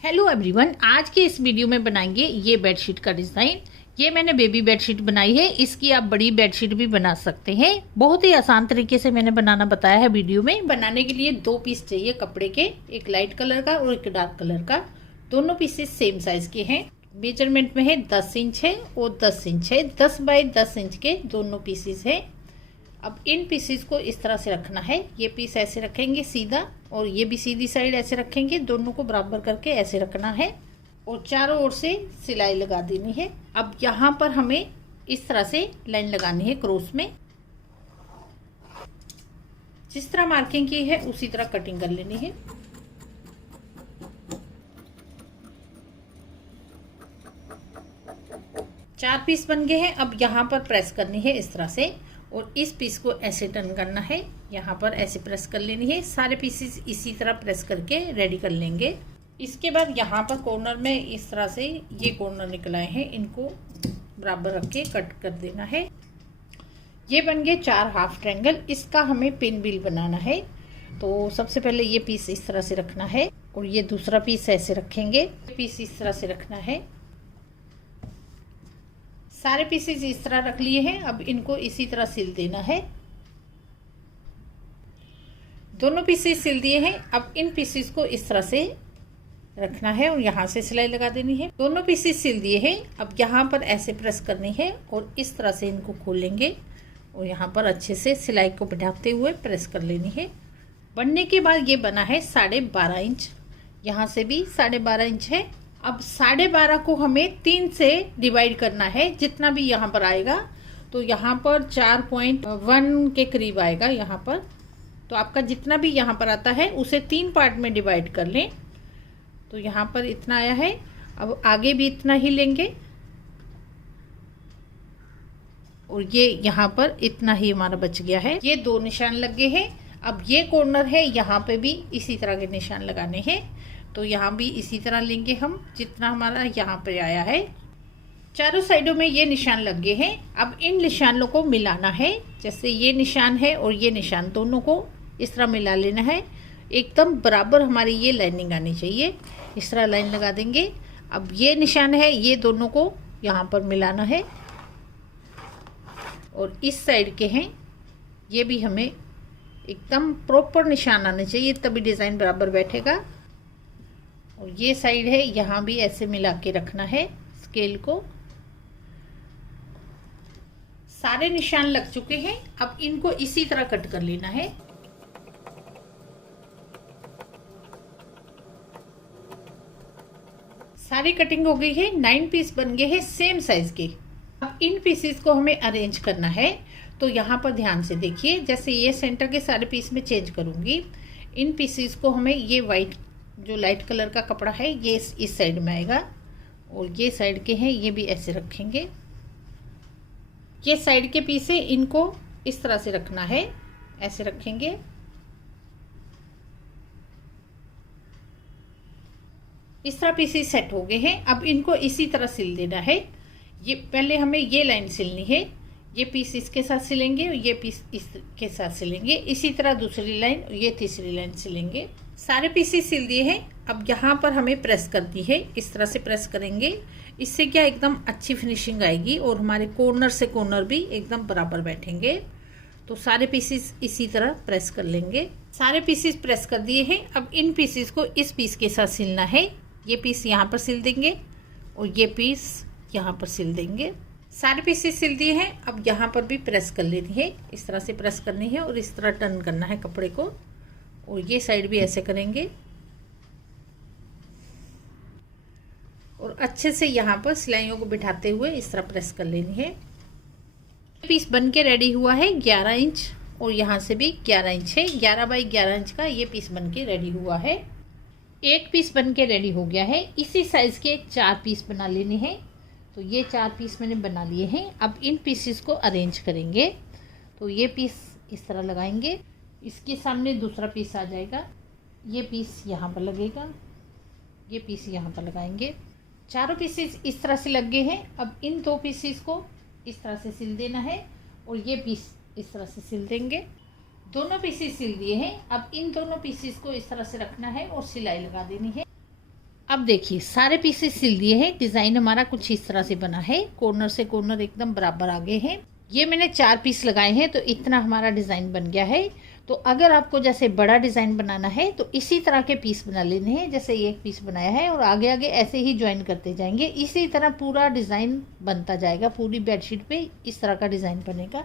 Hello everyone, आज के इस वीडियो में बनाएंगे ये बेडशीट का डिज़ाइन। ये मैंने बेबी बेडशीट बनाई है। इसकी आप बड़ी बेडशीट भी बना सकते हैं। बहुत ही आसान तरीके से मैंने बनाना बताया है वीडियो में। बनाने के लिए 2 पीस चाहिए कपड़े के, एक लाइट कलर का और एक डार्क कलर का। दोनों पीसेस सेम साइज के हैं। मेजरमेंट में है 10 इंच है और 10 इंच है। 10 बाई 10 इंच के दोनों पीसेस है। अब इन पीसेस को इस तरह से रखना है। ये पीस ऐसे रखेंगे सीधा और ये भी सीधी साइड ऐसे रखेंगे। दोनों को बराबर करके ऐसे रखना है और चारों ओर से सिलाई लगा देनी है। अब यहाँ पर हमें इस तरह से लाइन लगानी है क्रॉस में। जिस तरह मार्किंग की है उसी तरह कटिंग कर लेनी है। चार पीस बन गए हैं। अब यहाँ पर प्रेस करनी है इस तरह से और इस पीस को ऐसे टर्न करना है। यहाँ पर ऐसे प्रेस कर लेनी है। सारे पीसेस इसी तरह प्रेस करके रेडी कर लेंगे। इसके बाद यहाँ पर कॉर्नर में इस तरह से ये कॉर्नर निकल आए हैं, इनको बराबर रख के कट कर देना है। ये बन गए 4 हाफ ट्रायंगल। इसका हमें पिन व्हील बनाना है। तो सबसे पहले ये पीस इस तरह से रखना है और ये दूसरा पीस ऐसे रखेंगे। पीस इस तरह से रखना है। सारे पीसेस इस तरह रख लिए हैं। अब इनको इसी तरह सिल देना है। दोनों पीसेस सिल दिए हैं। अब इन पीसेस को इस तरह से रखना है और यहाँ से सिलाई लगा देनी है। दोनों पीसेस सिल दिए हैं। अब यहाँ पर ऐसे प्रेस करनी है और इस तरह से इनको खोलेंगे और यहाँ पर अच्छे से सिलाई को बिठाते हुए प्रेस कर लेनी है। बनने के बाद ये बना है 12.5 इंच। यहाँ से भी 12.5 इंच है। अब 12.5 को हमें 3 से डिवाइड करना है। जितना भी यहाँ पर आएगा तो यहाँ पर 4.1 के करीब आएगा यहाँ पर। तो आपका जितना भी यहाँ पर आता है उसे 3 पार्ट में डिवाइड कर लें। तो यहाँ पर इतना आया है। अब आगे भी इतना ही लेंगे और ये यहाँ पर इतना ही हमारा बच गया है। ये 2 निशान लग गए हैं। अब ये कॉर्नर है, यहाँ पे भी इसी तरह के निशान लगाने हैं। तो यहाँ भी इसी तरह लेंगे हम जितना हमारा यहाँ पे आया है। चारों साइडों में ये निशान लग गए हैं। अब इन निशानों को मिलाना है। जैसे ये निशान है और ये निशान, दोनों को इस तरह मिला लेना है। एकदम बराबर हमारी ये लाइनिंग आनी चाहिए। इस तरह लाइन लगा देंगे। अब ये निशान है, ये दोनों को यहाँ पर मिलाना है और इस साइड के हैं, ये भी हमें एकदम प्रॉपर निशान आने चाहिए, तभी डिज़ाइन बराबर बैठेगा। और ये साइड है, यहाँ भी ऐसे मिला के रखना है स्केल को। सारे निशान लग चुके हैं। अब इनको इसी तरह कट कर लेना है। सारी कटिंग हो गई है। 9 पीस बन गए हैं सेम साइज के। अब इन पीसेस को हमें अरेंज करना है। तो यहाँ पर ध्यान से देखिए, जैसे ये सेंटर के सारे पीस में चेंज करूंगी। इन पीसेस को हमें ये वाइट जो लाइट कलर का कपड़ा है ये इस साइड में आएगा और ये साइड के हैं, ये भी ऐसे रखेंगे। ये साइड के पीस है, इनको इस तरह से रखना है, ऐसे रखेंगे। इस तरह पीसेस सेट हो गए हैं। अब इनको इसी तरह सिल देना है। ये पहले हमें ये लाइन सिलनी है। ये पीस इसके साथ सिलेंगे और ये पीस इसके साथ सिलेंगे। इसी तरह दूसरी लाइन, ये तीसरी लाइन सिलेंगे। सारे पीसेस सिल दिए हैं। अब यहाँ पर हमें प्रेस करनी है। इस तरह से प्रेस करेंगे। इससे क्या एकदम अच्छी फिनिशिंग आएगी और हमारे कॉर्नर से कॉर्नर भी एकदम बराबर बैठेंगे। तो सारे पीसेस इसी तरह प्रेस कर लेंगे। सारे पीसेस प्रेस कर दिए हैं। अब इन पीसेस को इस पीस के साथ सिलना है। ये पीस यहाँ पर सिल देंगे और ये पीस यहाँ पर सिल देंगे। सारे पीसेस सिल दिए हैं। अब यहाँ पर भी प्रेस कर लेनी है। इस तरह से प्रेस करनी है और इस तरह टर्न करना है कपड़े को और ये साइड भी ऐसे करेंगे और अच्छे से यहाँ पर सिलाइयों को बिठाते हुए इस तरह प्रेस कर लेनी है। पीस बन के रेडी हुआ है 11 इंच और यहाँ से भी 11 इंच है। 11 बाई 11 इंच का ये पीस बन के रेडी हुआ है। एक पीस बन के रेडी हो गया है। इसी साइज के 4 पीस बना लेने हैं। तो ये 4 पीस मैंने बना लिए हैं। अब इन पीसेस को अरेंज करेंगे। तो ये पीस इस तरह लगाएंगे, इसके सामने दूसरा पीस आ जाएगा। ये पीस यहाँ पर लगेगा, ये पीस यहाँ पर लगाएंगे। चारों पीसेस इस तरह से लग गए हैं। अब इन 2 पीसेस को इस तरह से सिल देना है और ये पीस इस तरह से सिल देंगे। दोनों पीसेस सिल दिए हैं। अब इन दोनों पीसेस को इस तरह से रखना है और सिलाई लगा देनी है। अब देखिए सारे पीसेस सिल दिए हैं। डिज़ाइन हमारा कुछ इस तरह से बना है, कॉर्नर से कॉर्नर एकदम बराबर आ गए हैं। ये मैंने 4 पीस लगाए हैं तो इतना हमारा डिज़ाइन बन गया है। तो अगर आपको जैसे बड़ा डिज़ाइन बनाना है तो इसी तरह के पीस बना लेने हैं, जैसे एक पीस बनाया है और आगे आगे ऐसे ही ज्वाइन करते जाएंगे। इसी तरह पूरा डिज़ाइन बनता जाएगा, पूरी बेडशीट पे इस तरह का डिज़ाइन बनेगा।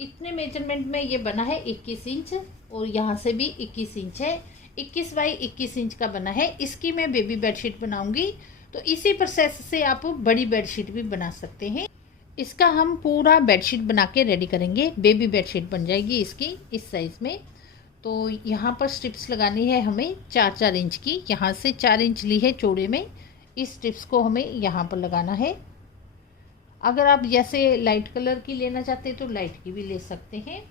इतने मेजरमेंट में ये बना है 21 इंच और यहाँ से भी 21 इंच है। 21 बाई 21 इंच का बना है। इसकी मैं बेबी बेडशीट बनाऊंगी, तो इसी प्रोसेस से आप बड़ी बेडशीट भी बना सकते हैं। इसका हम पूरा बेडशीट बना के रेडी करेंगे। बेबी बेडशीट बन जाएगी इसकी इस साइज़ में। तो यहाँ पर स्ट्रिप्स लगानी है हमें 4-4 इंच की। यहाँ से 4 इंच ली है चौड़े में। इस स्ट्रिप्स को हमें यहाँ पर लगाना है। अगर आप जैसे लाइट कलर की लेना चाहते हैं तो लाइट की भी ले सकते हैं।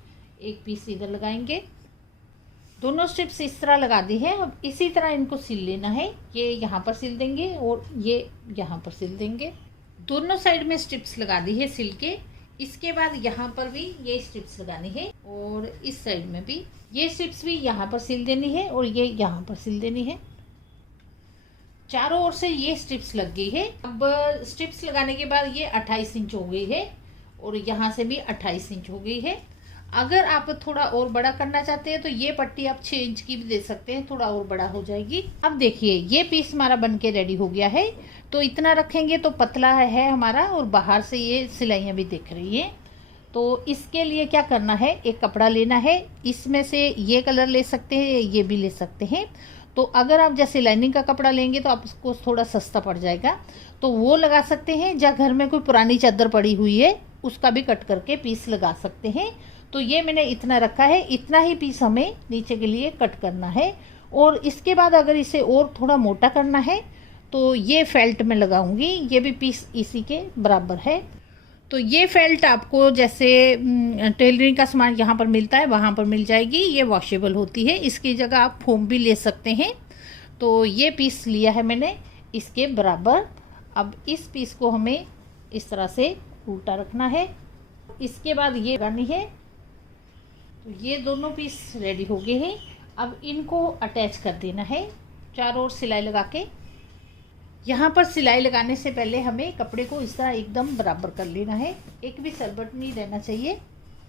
एक पीस इधर लगाएंगे। दोनों स्ट्रिप्स इस तरह लगा दी है। अब इसी तरह इनको सिल लेना है। ये यहाँ पर सिल देंगे और ये यहाँ पर सिल देंगे। दोनों साइड में स्ट्रिप्स लगा दी है सिल के। इसके बाद यहाँ पर भी ये स्ट्रिप्स लगानी है और इस साइड में भी ये स्ट्रिप्स भी यहाँ पर सिल देनी है और ये यहाँ पर सिल देनी है। चारों ओर से ये स्ट्रिप्स लग गई है। अब स्ट्रिप्स लगाने के बाद ये 28 इंच हो गई है और यहाँ से भी 28 इंच हो गई है। अगर आप थोड़ा और बड़ा करना चाहते हैं तो ये पट्टी आप 6 इंच की भी दे सकते हैं, थोड़ा और बड़ा हो जाएगी। अब देखिए ये पीस हमारा बन के रेडी हो गया है। तो इतना रखेंगे तो पतला है हमारा और बाहर से ये सिलाइयाँ भी दिख रही हैं। तो इसके लिए क्या करना है, एक कपड़ा लेना है। इसमें से ये कलर ले सकते हैं, ये भी ले सकते हैं। तो अगर आप जैसे लाइनिंग का कपड़ा लेंगे तो आपको थोड़ा सस्ता पड़ जाएगा, तो वो लगा सकते हैं। या घर में कोई पुरानी चादर पड़ी हुई है उसका भी कट करके पीस लगा सकते हैं। तो ये मैंने इतना रखा है। इतना ही पीस हमें नीचे के लिए कट करना है। और इसके बाद अगर इसे और थोड़ा मोटा करना है तो ये फेल्ट में लगाऊंगी। ये भी पीस इसी के बराबर है। तो ये फेल्ट आपको जैसे टेलरिंग का सामान यहाँ पर मिलता है वहाँ पर मिल जाएगी। ये वॉशेबल होती है। इसकी जगह आप फोम भी ले सकते हैं। तो ये पीस लिया है मैंने इसके बराबर। अब इस पीस को हमें इस तरह से उल्टा रखना है। इसके बाद ये लगानी है। तो ये दोनों पीस रेडी हो गए हैं। अब इनको अटैच कर देना है चारों ओर सिलाई लगा के। यहाँ पर सिलाई लगाने से पहले हमें कपड़े को इस तरह एकदम बराबर कर लेना है। एक भी सरबट नहीं रहना चाहिए।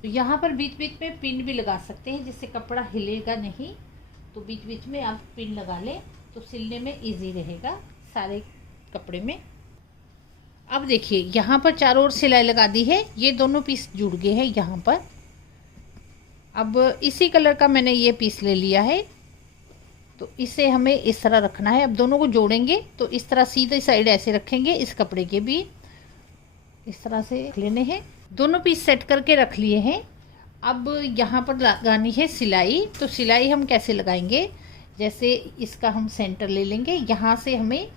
तो यहाँ पर बीच बीच में पिन भी लगा सकते हैं जिससे कपड़ा हिलेगा नहीं। तो बीच बीच में आप पिन लगा लें तो सिलने में इजी रहेगा सारे कपड़े में। अब देखिए यहाँ पर चारों ओर सिलाई लगा दी है। ये दोनों पीस जुड़ गए हैं यहाँ पर। अब इसी कलर का मैंने ये पीस ले लिया है। तो इसे हमें इस तरह रखना है। अब दोनों को जोड़ेंगे तो इस तरह सीधे साइड ऐसे रखेंगे। इस कपड़े के भी इस तरह से लेने हैं। दोनों पीस सेट करके रख लिए हैं। अब यहाँ पर लगानी है सिलाई। तो सिलाई हम कैसे लगाएंगे, जैसे इसका हम सेंटर ले लेंगे। यहाँ से हमें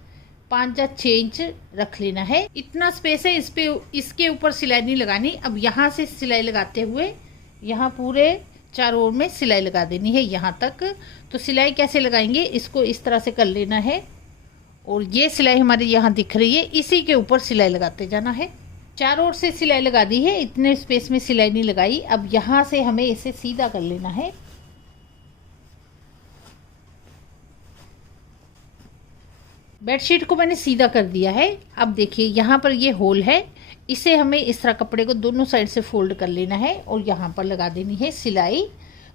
5 या 6 इंच रख लेना है। इतना स्पेस है, इस पे इसके ऊपर सिलाई नहीं लगानी। अब यहाँ से सिलाई लगाते हुए यहाँ पूरे चारों ओर में सिलाई लगा देनी है यहाँ तक। तो सिलाई कैसे लगाएंगे, इसको इस तरह से कर लेना है और ये सिलाई हमारी यहाँ दिख रही है, इसी के ऊपर सिलाई लगाते जाना है। चारों ओर से सिलाई लगा दी है, इतने स्पेस में सिलाई नहीं लगाई। अब यहाँ से हमें इसे सीधा कर लेना है। बेडशीट को मैंने सीधा कर दिया है। अब देखिए यहाँ पर ये होल है, इसे हमें इस तरह कपड़े को दोनों साइड से फोल्ड कर लेना है और यहाँ पर लगा देनी है सिलाई।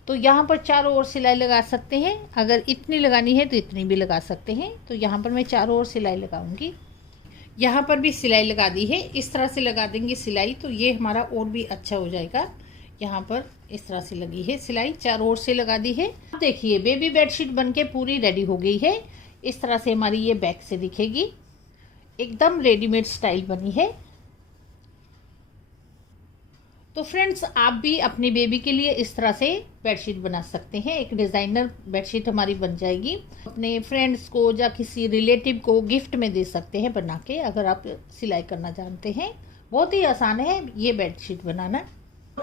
तो यहाँ पर चारों ओर सिलाई लगा सकते हैं। अगर इतनी लगानी है तो इतनी भी लगा सकते हैं। तो यहाँ पर मैं चारों ओर सिलाई लगाऊंगी। यहाँ पर भी सिलाई लगा दी है। इस तरह से लगा देंगे सिलाई तो ये हमारा और भी अच्छा हो जाएगा। यहाँ पर इस तरह से लगी है सिलाई, चारों ओर से लगा दी है। अब देखिए बेबी बेडशीट बनके पूरी रेडी हो गई है। इस तरह से हमारी ये बैक से दिखेगी, एकदम रेडीमेड स्टाइल बनी है। तो फ्रेंड्स आप भी अपनी बेबी के लिए इस तरह से बेडशीट बना सकते हैं। एक डिज़ाइनर बेडशीट हमारी बन जाएगी। अपने फ्रेंड्स को या किसी रिलेटिव को गिफ्ट में दे सकते हैं बना के, अगर आप सिलाई करना जानते हैं। बहुत ही आसान है ये बेडशीट बनाना।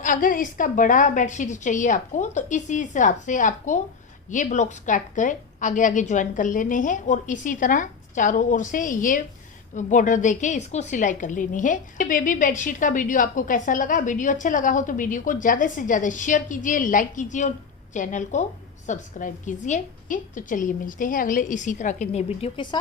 अगर इसका बड़ा बेडशीट चाहिए आपको तो इसी हिसाब से आपको ये ब्लॉक्स काट कर आगे आगे ज्वाइन कर लेने हैं और इसी तरह चारों ओर से ये बॉर्डर देके इसको सिलाई कर लेनी है। बेबी बेडशीट का वीडियो आपको कैसा लगा? वीडियो अच्छा लगा हो तो वीडियो को ज़्यादा से ज़्यादा शेयर कीजिए, लाइक कीजिए और चैनल को सब्सक्राइब कीजिए। तो चलिए मिलते हैं अगले इसी तरह के नए वीडियो के साथ।